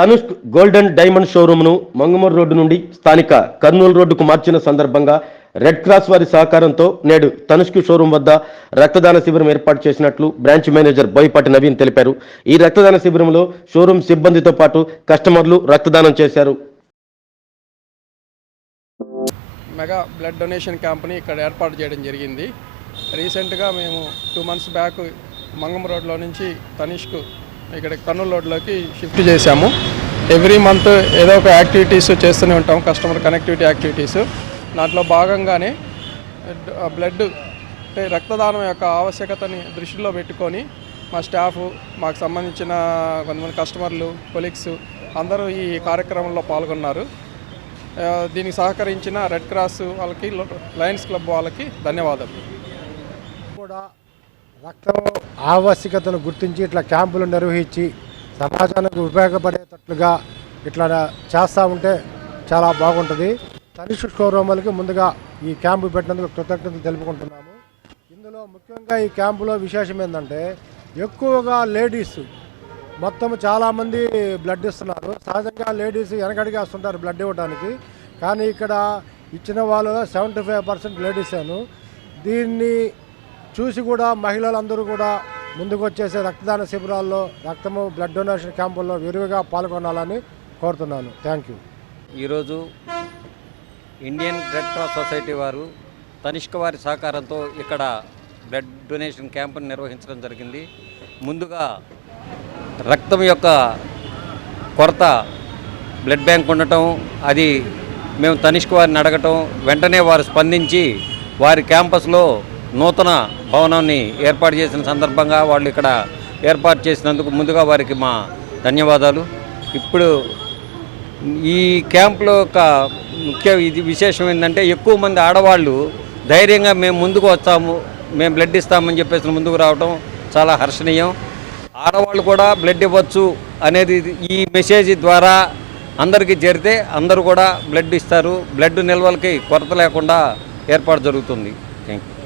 Tanishq golden diamond షోరూమ్ను Mangamuru road నుండి స్థానిక కర్నూలు రోడ్డుకు మార్చిన సందర్భంగా రెడ్ క్రాస్ వారి సహకారంతో నేడు తనుష్క్ షోరూం వద్ద రక్తదాన శిబిరం ఏర్పాటు చేసినట్లు బ్రాంచ్ మేనేజర్ బోయపాటి నవీన్ తెలిపారు. ఈ రక్తదాన శిబిరంలో షోరూం సిబ్బందితో పాటు కస్టమర్లు రక్తదానం చేశారు. మెగా బ్లడ్ డొనేషన్ క్యాంప్ని ఇక్కడ ఏర్పాటు చేయడం జరిగింది. రీసెంట్గా మేము టూ మంత్స్ బ్యాక్ మంగం రోడ్లో నుంచి తనిష్కు ఇక్కడ కర్నూలు రోడ్లోకి షిఫ్ట్ చేశాము. ఎవ్రీ మంత్ ఏదో ఒక యాక్టివిటీస్ చేస్తూనే ఉంటాం కస్టమర్ కనెక్టివిటీ యాక్టివిటీస్. దాంట్లో భాగంగానే బ్లడ్ అంటే రక్తదానం యొక్క ఆవశ్యకతని దృష్టిలో పెట్టుకొని మా స్టాఫ్ మాకు సంబంధించిన కొంతమంది కస్టమర్లు కొలీగ్స్ అందరూ ఈ కార్యక్రమంలో పాల్గొన్నారు. దీనికి సహకరించిన రెడ్ క్రాస్ వాళ్ళకి లయన్స్ క్లబ్ వాళ్ళకి ధన్యవాదాలు. కూడా రక్తం ఆవశ్యకతను గుర్తించి ఇట్లా క్యాంపులు నిర్వహించి సమాజానికి ఉపయోగపడేటట్లుగా ఇట్లా చేస్తూ ఉంటే చాలా బాగుంటుంది. తనిష్ షోరూములకి ముందుగా ఈ క్యాంపు పెట్టినందుకు కృతజ్ఞతలు తెలుపుకుంటున్నాము. ఇందులో ముఖ్యంగా ఈ క్యాంపులో విశేషం ఏంటంటే ఎక్కువగా లేడీస్ మొత్తం చాలామంది బ్లడ్ ఇస్తున్నారు. సహజంగా లేడీస్ వెనకడిగా వస్తుంటారు బ్లడ్ ఇవ్వడానికి. కానీ ఇక్కడ ఇచ్చిన వాళ్ళలో సెవెంటీ ఫైవ్ పర్సెంట్ లేడీసేను. దీన్ని చూసి కూడా మహిళలందరూ కూడా ముందుకు వచ్చేసే రక్తదాన శిబిరాల్లో రక్తము బ్లడ్ డొనేషన్ క్యాంపుల్లో విరివిగా పాల్గొనాలని కోరుతున్నాను. థ్యాంక్ యూ ఈరోజు ఇండియన్ రెడ్ క్రాస్ సొసైటీ వారు తనిష్క వారి సహకారంతో ఇక్కడ బ్లడ్ డొనేషన్ క్యాంపును నిర్వహించడం జరిగింది. ముందుగా రక్తం యొక్క కొరత బ్లడ్ బ్యాంక్ ఉండటం అది మేము తనిష్క వారిని అడగటం వెంటనే వారు స్పందించి వారి క్యాంపస్లో నూతన భవనాన్ని ఏర్పాటు చేసిన సందర్భంగా వాళ్ళు ఇక్కడ ఏర్పాటు చేసినందుకు ముందుగా వారికి మా ధన్యవాదాలు. ఇప్పుడు ఈ క్యాంప్లో ఒక ముఖ్య ఇది విశేషం ఏంటంటే ఎక్కువ మంది ఆడవాళ్ళు ధైర్యంగా మేము ముందుకు వస్తాము మేము బ్లడ్ ఇస్తామని చెప్పేసి ముందుకు రావడం చాలా హర్షణీయం. ఆడవాళ్ళు కూడా బ్లడ్ ఇవ్వచ్చు అనేది ఈ మెసేజ్ ద్వారా అందరికీ చేరితే అందరూ కూడా బ్లడ్ ఇస్తారు. బ్లడ్ నిల్వలకి కొరత లేకుండా ఏర్పాటు జరుగుతుంది. Thank you